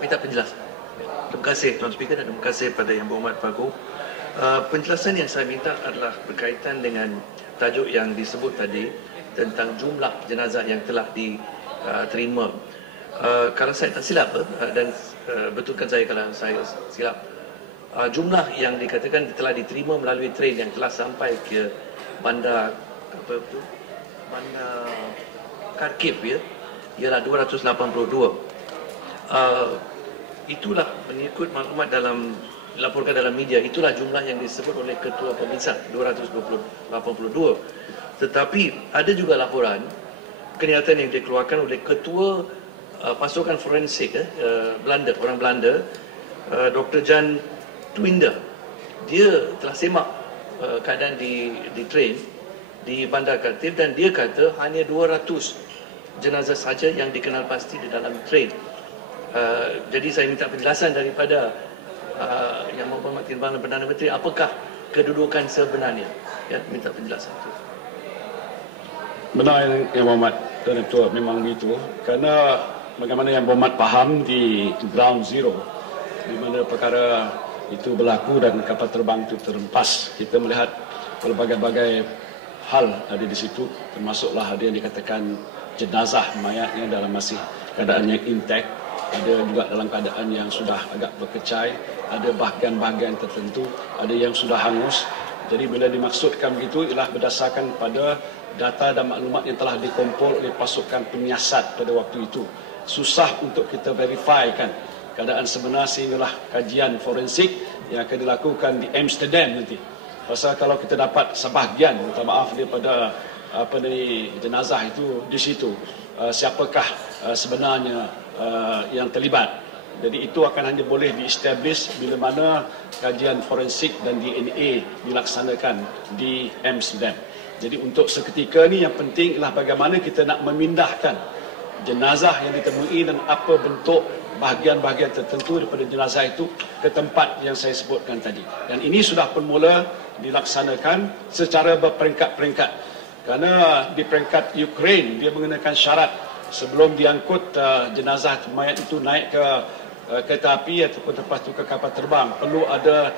minta penjelasan. Terima kasih Tuan Speaker dan terima kasih pada Yang Berhormat Pak Goh. Penjelasan yang saya minta adalah berkaitan dengan tajuk yang disebut tadi tentang jumlah jenazah yang telah diterima. Kalau saya tak silap dan betulkan saya kalau saya silap, jumlah yang dikatakan telah diterima melalui train yang telah sampai ke bandar bandar Kharkiv ialah 282. Itulah mengikut maklumat dilaporkan dalam media, itulah jumlah yang disebut oleh Ketua Pemerintah 282. Tetapi ada juga laporan kenyataan yang dikeluarkan oleh Ketua Pasukan Forensik Belanda, orang Belanda, Dr. Jan Twinder. Dia telah semak keadaan di train di Bandar Kharkiv dan dia kata hanya 200 jenazah saja yang dikenal pasti di dalam train. Jadi saya minta penjelasan daripada Yang Berhormat Timbalan Perdana Menteri, apakah kedudukan sebenarnya? Ya, minta penjelasan itu. Benar Yang Berhormat Tuan Ketua, memang begitu. Kerana bagaimana Yang Berhormat faham di ground zero, di mana perkara itu berlaku dan kapal terbang itu terhempas, kita melihat pelbagai-bagai hal ada di situ, termasuklah ada yang dikatakan jenazah mayatnya dalam masih keadaan yang intact, ada juga dalam keadaan yang sudah agak berkecai, ada bahagian-bahagian tertentu, ada yang sudah hangus. Jadi bila dimaksudkan begitu ialah berdasarkan pada data dan maklumat yang telah dikumpul oleh pasukan penyiasat pada waktu itu. Susah untuk kita verifikan keadaan sebenar sehinggalah kajian forensik yang akan dilakukan di Amsterdam nanti. Pasal kalau kita dapat sebahagian, minta maaf daripada jenazah itu di situ, siapakah sebenarnya yang terlibat. Jadi itu akan hanya boleh di-establish bila mana kajian forensik dan DNA dilaksanakan di Amsterdam. Jadi untuk seketika ni yang penting ialah bagaimana kita nak memindahkan jenazah yang ditemui dan apa bentuk bahagian-bahagian tertentu daripada jenazah itu ke tempat yang saya sebutkan tadi. Dan ini sudah pun mula dilaksanakan secara berperingkat-peringkat. Kerana di peringkat Ukraine dia mengenakan syarat sebelum diangkut jenazah mayat itu naik ke kereta api ataupun lepas itu ke kapal terbang, perlu ada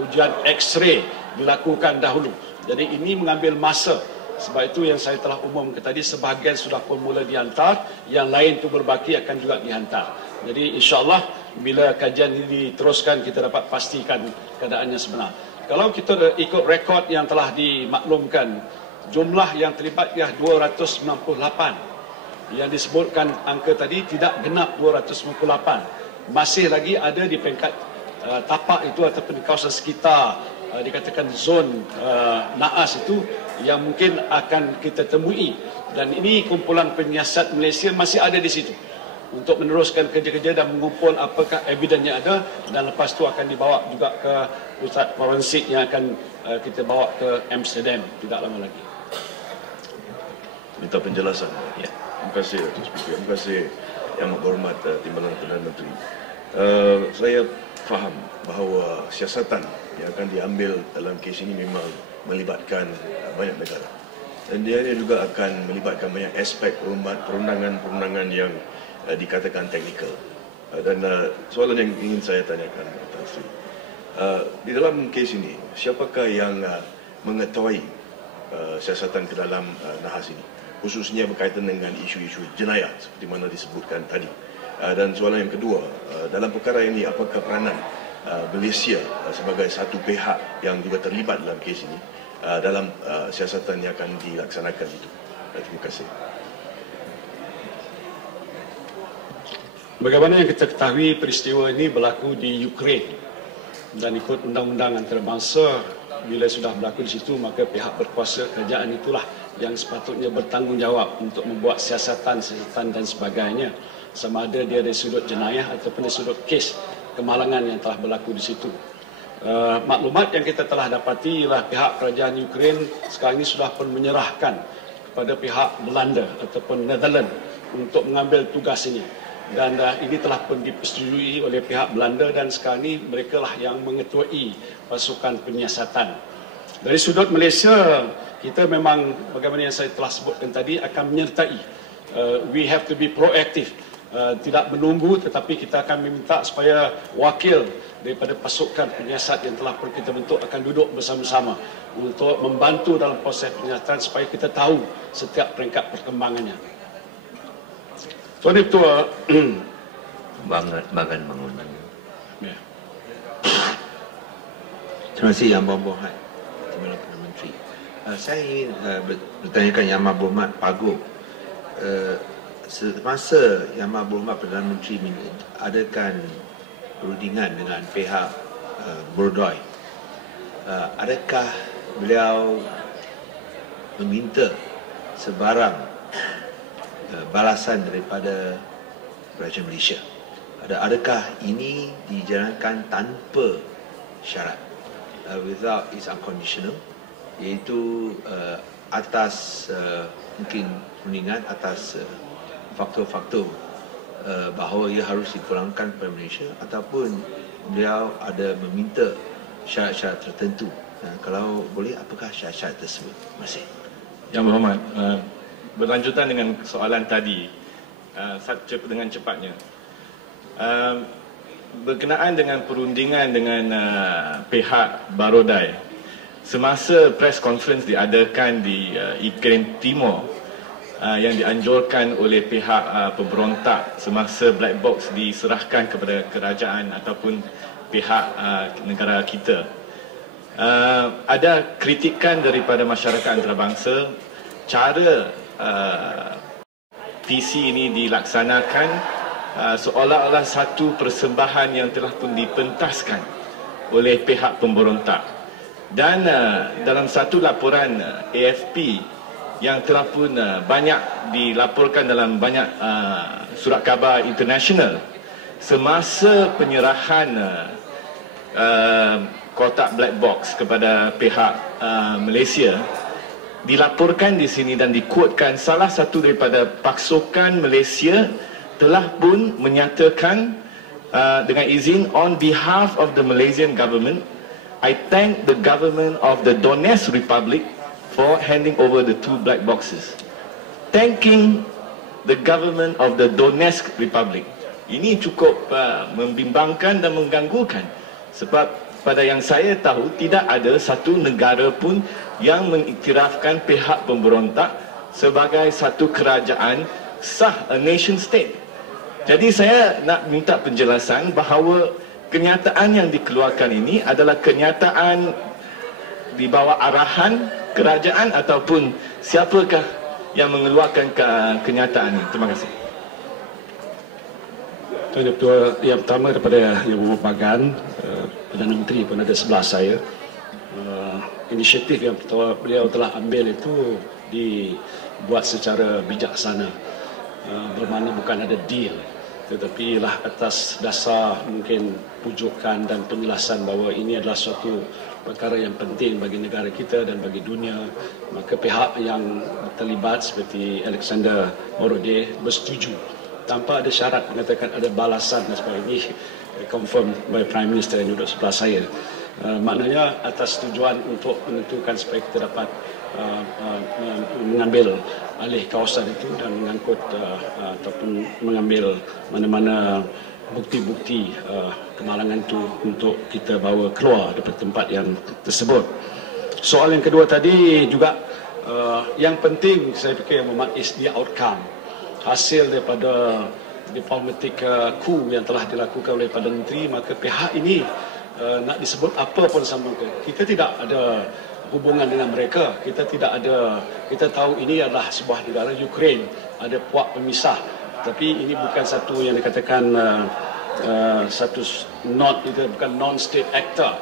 ujian X-ray dilakukan dahulu. Jadi ini mengambil masa. Sebab itu yang saya telah umumkan tadi, sebahagian sudah pun mula dihantar, yang lain itu berbaki akan juga dihantar. Jadi insyaAllah bila kajian ini diteruskan, kita dapat pastikan keadaannya sebenar. Kalau kita ikut rekod yang telah dimaklumkan, jumlah yang terlibat ialah 298. Yang disebutkan angka tadi tidak genap 298. Masih lagi ada di peringkat tapak itu ataupun di kawasan sekitar dikatakan zon naas itu yang mungkin akan kita temui. Dan ini kumpulan penyiasat Malaysia masih ada di situ untuk meneruskan kerja-kerja dan mengumpul apakah evidence yang ada, dan lepas itu akan dibawa juga ke pusat forensik yang akan kita bawa ke Amsterdam tidak lama lagi. Minta penjelasan. Ya. Terima kasih Tuan Speaker. Terima kasih Yang Berhormat Timbalan Perdana Menteri. Saya faham bahawa siasatan yang akan diambil dalam kes ini memang melibatkan banyak negara. Dan dia juga akan melibatkan banyak aspek perundangan-perundangan yang dikatakan teknikal. Dan soalan yang ingin saya tanyakan, Tuan Sri, di dalam kes ini, siapakah yang mengetahui siasatan ke dalam nahas ini, khususnya berkaitan dengan isu-isu jenayah seperti mana disebutkan tadi? Dan soalan yang kedua, dalam perkara ini apakah peranan Malaysia sebagai satu pihak yang juga terlibat dalam kes ini dalam siasatan yang akan dilaksanakan itu? Terima kasih. Bagaimana yang kita ketahui, peristiwa ini berlaku di Ukraine dan ikut undang-undang antarabangsa, bila sudah berlaku di situ maka pihak berkuasa kerajaan itulah yang sepatutnya bertanggungjawab untuk membuat siasatan dan sebagainya, sama ada dia dari sudut jenayah ataupun dari sudut kes kemalangan yang telah berlaku di situ. Maklumat yang kita telah dapati ialah pihak kerajaan Ukraine sekarang ini sudah pun menyerahkan kepada pihak Belanda ataupun Netherlands untuk mengambil tugas ini. Dan ini telah pun dipersetujui oleh pihak Belanda dan sekarang ini mereka lah yang mengetuai pasukan penyiasatan. Dari sudut Malaysia, kita memang bagaimana yang saya telah sebutkan tadi akan menyertai. We have to be proactive tidak menunggu, tetapi kita akan meminta supaya wakil daripada pasukan penyiasat yang telah kita bentuk akan duduk bersama-sama untuk membantu dalam proses penyiasatan supaya kita tahu setiap peringkat perkembangannya. Tuan Ketua, Bagan bangunan. ya. Terima kasih Yang Berhormat Timbalan Perdana Menteri. Saya ingin bertanyakan Yang Berhormat Paguh. Semasa Yang Berhormat Perdana Menteri adakan perundingan dengan pihak Brodoi, adakah beliau meminta sebarang balasan daripada Kerajaan Malaysia? Adakah ini dijalankan tanpa syarat, without is unconditional, iaitu atas mungkin perundingan atas faktor-faktor bahawa ia harus dipulangkan kepada Malaysia, ataupun beliau ada meminta syarat-syarat tertentu? Kalau boleh, apakah syarat-syarat tersebut? Terima kasih. Yang Berhormat, berlanjutan dengan soalan tadi, dengan cepatnya, berkenaan dengan perundingan dengan pihak Barodai, semasa press conference diadakan di Ukraine Timur, yang dianjurkan oleh pihak pemberontak semasa black box diserahkan kepada kerajaan ataupun pihak negara kita, ada kritikan daripada masyarakat antarabangsa cara PC ini dilaksanakan seolah-olah satu persembahan yang telah pun dipentaskan oleh pihak pemberontak. Dan dalam satu laporan AFP yang telah pun banyak dilaporkan dalam banyak surat khabar international, semasa penyerahan kotak black box kepada pihak Malaysia, dilaporkan di sini dan dikuatkan salah satu daripada pasukan Malaysia telah pun menyatakan dengan izin, on behalf of the Malaysian government, I thank the government of the Donetsk Republic for handing over the 2 black boxes. Thanking the government of the Donetsk Republic. Ini cukup membimbangkan dan mengganggukan, sebab pada yang saya tahu tidak ada satu negara pun yang mengiktirafkan pihak pemberontak sebagai satu kerajaan sah, a nation state. Jadi saya nak minta penjelasan bahawa kenyataan yang dikeluarkan ini adalah kenyataan di bawah arahan kerajaan ataupun siapakah yang mengeluarkan kenyataan ini. Terima kasih. Tuan Ketua, yang pertama daripada Yang Berhormat Bagan, Perdana Menteri pun ada sebelah saya. Inisiatif yang beliau telah ambil itu dibuat secara bijaksana, bermakna bukan ada deal, tetapi lah atas dasar mungkin pujukan dan penjelasan bahawa ini adalah suatu perkara yang penting bagi negara kita dan bagi dunia. Maka pihak yang terlibat seperti Alexander Morode bersetuju tanpa ada syarat, mengatakan ada balasan dan sebagainya. Confirm by Prime Minister yang duduk sebelah saya. Maknanya atas tujuan untuk menentukan supaya kita dapat mengambil alih kawasan itu dan mengangkut ataupun mengambil mana-mana bukti-bukti kemalangan itu untuk kita bawa keluar daripada tempat yang tersebut. Soal yang kedua tadi juga yang penting saya fikir is the outcome, hasil daripada diplomatic coup yang telah dilakukan oleh Perdana Menteri. Maka pihak ini nak disebut apa pun sama, kita tidak ada hubungan dengan mereka, kita tidak ada, kita tahu ini adalah sebuah negara Ukraine, ada puak pemisah, tapi ini bukan satu yang dikatakan satu bukan non-state actor.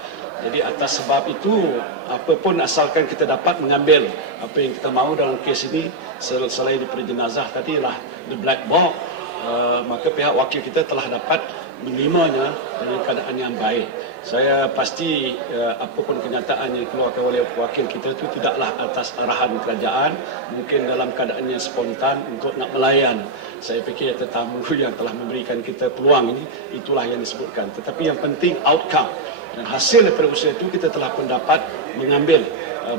Jadi atas sebab itu, apa pun asalkan kita dapat mengambil apa yang kita mahu dalam kes ini, selain daripada jenazah tadi lah the black box, maka pihak wakil kita telah dapat menerimanya dalam keadaan yang baik. Saya pasti apapun kenyataan yang dikeluarkan oleh wakil kita itu tidaklah atas arahan kerajaan, mungkin dalam keadaan yang spontan untuk nak melayan. Saya fikir tetamu yang telah memberikan kita peluang ini, itulah yang disebutkan. Tetapi yang penting outcome dan hasil daripada usaha itu, kita telah pendapat mengambil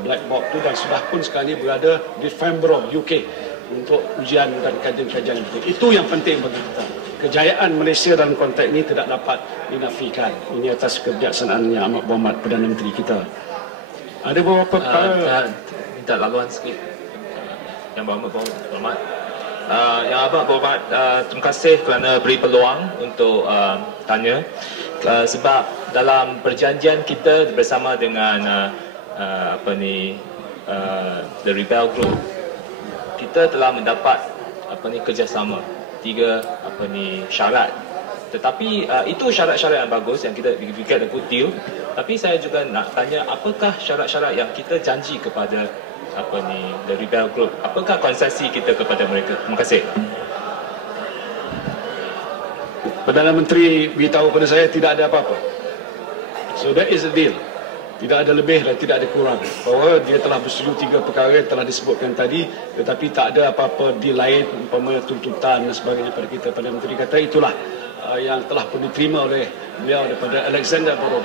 black box itu dan sudah pun sekarang ini berada di Farnborough, UK untuk ujian dan kajian-kajian itu. Itu yang penting bagi kita. kejayaan Malaysia dalam konteks ini tidak dapat dinafikan. Ini atas kebijaksanaan Yang Amat Berhormat Perdana Menteri kita. Ada beberapa perkara minta laluan sikit. Yang Berhormat. Yang Amat Berhormat, terima kasih kerana beri peluang untuk tanya. Sebab dalam perjanjian kita bersama dengan The Rebel Group, kita telah mendapat kerjasama 3 syarat. Tetapi itu syarat-syarat yang bagus yang kita get a good deal. Tapi saya juga nak tanya, apakah syarat-syarat yang kita janji kepada The Rebel Group? Apakah konsesi kita kepada mereka? Terima kasih. Perdana Menteri beritahu kepada saya tidak ada apa-apa. So that is a deal. Tidak ada lebih dan tidak ada kurang. Bahawa dia telah bersetuju 3 perkara yang telah disebutkan tadi, tetapi tak ada apa-apa deal lain, umpamanya tuntutan dan sebagainya pada kita. Perdana Menteri kata itulah yang telah pun diterima oleh beliau daripada Alexander Barrow.